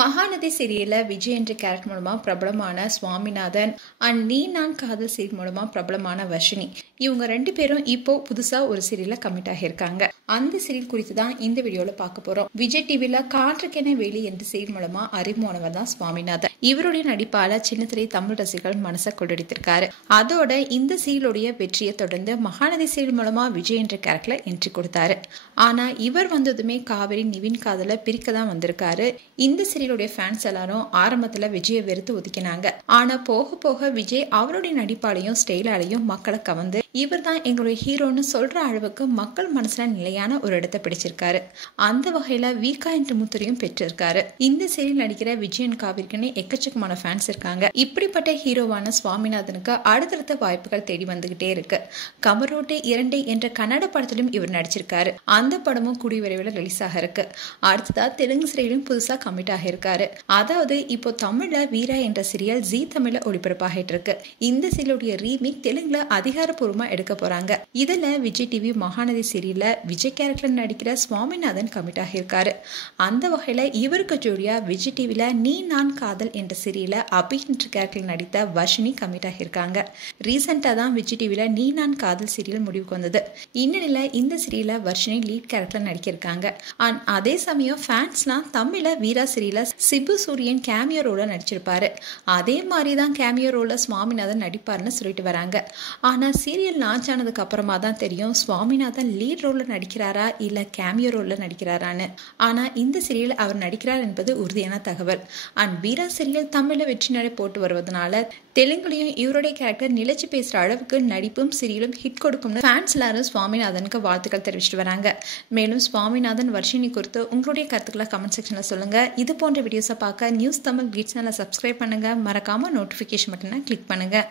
மகாநதி சீரியல்ல விஜய் என்ற கேரக்டர் மூலமா பிரபலமான சுவாமிநாதன் அண்ட் நீ நான் காதல் சீரியல் மூலமா பிரபலமான வர்ஷினி இவங்க ரெண்டு பேரும் இப்போ புதுசா ஒரு சீரியல்ல கமிட் ஆகியிருக்காங்க. அந்த சீரியல் குறித்து தான் இந்த வீடியோல பார்க்க போறோம். விஜய் டிவில காற்றுக்கென வேலி என்ற சீரியல் மூலமா அறிமுகமானவர் தான் சுவாமிநாதன். இவருடைய நடிப்பால சின்னத்திரை தமிழ் ரசிகர்கள் மனசை கொள்ளடித்திருக்காரு. அதோட இந்த சீரியலுடைய வெற்றியை தொடர்ந்து மகாநதி சீரியல் மூலமா விஜய் என்ற கேரக்டர்ல என்ட்ரி கொடுத்தாரு. ஆனா இவர் வந்ததுமே காவேரி நிவின் காதல பிரிக்க தான் வந்திருக்காரு. இந்த சீரியலுடைய ஃபேன்ஸ் எல்லாரும் ஆரம்பத்துல விஜயை வெறுத்து ஒதுக்கினாங்க. ஆனா போக போக விஜய் அவருடைய நடிப்பாலையும் ஸ்டைலாலையும் மக்களை கவர்ந்து இவர் தான் எங்களுடைய ஹீரோன்னு சொல்ற அளவுக்கு மக்கள் மனசுல நிலையான ஒரு இடத்தை பிடிச்சிருக்காரு. அந்த வகையில வீக்கா என்ற முத்திரையும் பெற்றிருக்காரு. இந்த சீரியல் நடிக்கிற விஜயன் காவிரிக்குன்னு எக்கச்சக்கமான ஃபேன்ஸ் இருக்காங்க. இப்படிப்பட்ட ஹீரோவான சுவாமிநாதனுக்கு அடுத்தடுத்த வாய்ப்புகள் தேடி வந்துகிட்டே இருக்கு. கமரோட்டே 2 என்ற கன்னட படத்திலும் இவர் நடிச்சிருக்காரு. அந்த படமும் கூடிய விரைவில் ரிலீஸ் ஆக இருக்கு. அடுத்ததா தெலுங்கு சீரியலும் புதுசா கமிட் ஆகியிருக்காரு. அதாவது இப்போ தமிழ்ல வீரா என்ற சீரியல் ஜீ தமிழ்ல ஒளிபரப்பாகிட்டு இருக்கு. இந்த சீரியலுடைய ரீமேக் தெலுங்குல அதிகாரப்பூர்வமா எடுக்க போறாங்க. இதுல விஜய் டிவி மகாநதி சீரியல்ல விஜய் கேரக்டர் நடிக்கிற சுவாமிநாதன் கமிட் ஆகியிருக்காரு. அந்த வகையில இவருக்கு ஜோடியா விஜய் டிவில நீ நான் காதல் என்ற சீரியல்ல அபி என்ற கேரக்டர் நடித்த வர்ஷினி கமிட் ஆகியிருக்காங்க. ரீசெண்டா தான் விஜய் டிவில நீ நான் காதல் சீரியல் முடிவுக்கு வந்தது. இந்நிலையில இந்த சீரியல்ல வர்ஷினி லீட் கேரக்டர் நடிக்கிருக்காங்க. அதே சமயம் ஃபேன்ஸ்லாம் தமிழ்ல வீரா சீரியல்ல சிபு சூரியன் கேமியோ ரோல நடிச்சிருப்பாரு. அதே மாதிரிதான் கேமியோ ரோல சுவாமிநாதன் நடிப்பாருன்னு சொல்லிட்டு வராங்க. ஆனா சீரியல் லான்ச் ஆனதுக்கு அப்புறமா தான் தெரியும் சுவாமிநாதன் லீட் ரோல்ல நடிக்கிறாரா இல்ல கேமியோ ரோல்ல நடிக்கிறாரான்னு. ஆனா இந்த சீரியல் அவர் நடிக்கிறார் என்பது உறுதியான தகவல். வீரா சீரியல் தமிழ்ல வெற்றி நடை போட்டு வருவதனால தெலுங்குலையும் இவருடைய கேரக்டர் நிலைச்சு பேசுற அளவுக்கு நடிப்பும் சீரியலும் ஹிட் கொடுக்கும்னு ஃபேன்ஸ் எல்லாரும் சுவாமிநாதனுக்கு வாழ்த்துக்கள் தெரிவிச்சிட்டு வராங்க. மேலும் சுவாமிநாதன் வர்ஷினி குறித்து உங்களுடைய கருத்துக்களை கமெண்ட் செக்ஷன்ல சொல்லுங்க. இது போன்ற வீடியோஸை பார்க்க நியூஸ் தமிழ் கிளிட்ஸ் சேனலை சப்ஸ்கிரைப் பண்ணுங்க. மறக்காம நோட்டிபிகேஷன் பட்டனை கிளிக் பண்ணுங்க.